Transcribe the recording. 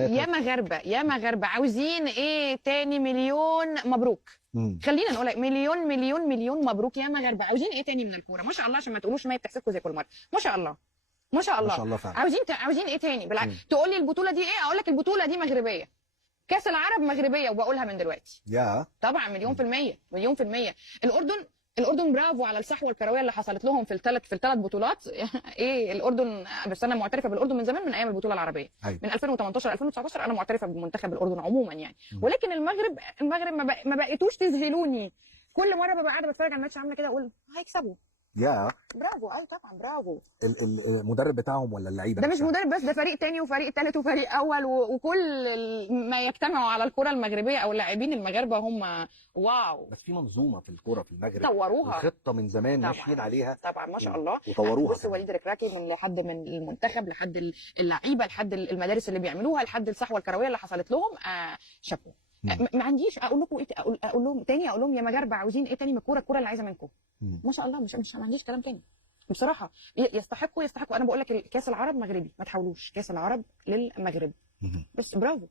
يا مغاربه يا مغاربه عاوزين ايه تاني؟ مليون مبروك. خلينا نقول مليون مليون مليون مبروك يا مغاربه. عاوزين ايه تاني من الكوره؟ ما شاء الله، عشان ما تقولوش ما هي بتحسبكم زي كل مره. ما شاء الله ما شاء الله ما شاء الله فعلا. عاوزين ايه تاني؟ تقول لي البطوله دي ايه؟ اقول لك البطوله دي مغربيه. كاس العرب مغربيه، وبقولها من دلوقتي. طبعا مليون في المية، مليون في المية. الأردن برافو على الصحوة الكروية اللي حصلت لهم في الثلاث بطولات. ايه الأردن، بس أنا معترفة بالأردن من زمان، من أيام البطولة العربية. من 2018 2019 أنا معترفة بمنتخب الأردن عموما يعني. ولكن المغرب ما بقيتوش تذهلوني. كل مرة ببقى قاعدة بتفرج على الماتش عاملة كده أقول هيكسبوا. برافو. ايوه طبعا برافو. المدرب بتاعهم ولا اللعيبه؟ ده مش مدرب بس، ده فريق تاني وفريق تالت وفريق اول، وكل ما يجتمعوا على الكره المغربيه او اللاعبين المغاربه هم واو. بس في منظومه في الكوره في المغرب طوروها، وخطه من زمان ماشيين عليها طبعا ما شاء الله. وطوروها. بص وليد ركراكي لحد من المنتخب، لحد اللعيبه، لحد المدارس اللي بيعملوها، لحد الصحوه الكرويه اللي حصلت لهم. شابو. ما عنديش اقول لكم ايه، اقول لهم تاني، اقول لهم يا مغاربه عاوزين ايه تاني من الكوره اللي عايزه منكم. ما شاء الله. مش ما عنديش كلام تاني بصراحه. يستحقوا. انا بقول لك كاس العرب مغربي، ما تحاولوش. كاس العرب للمغرب بس. برافو.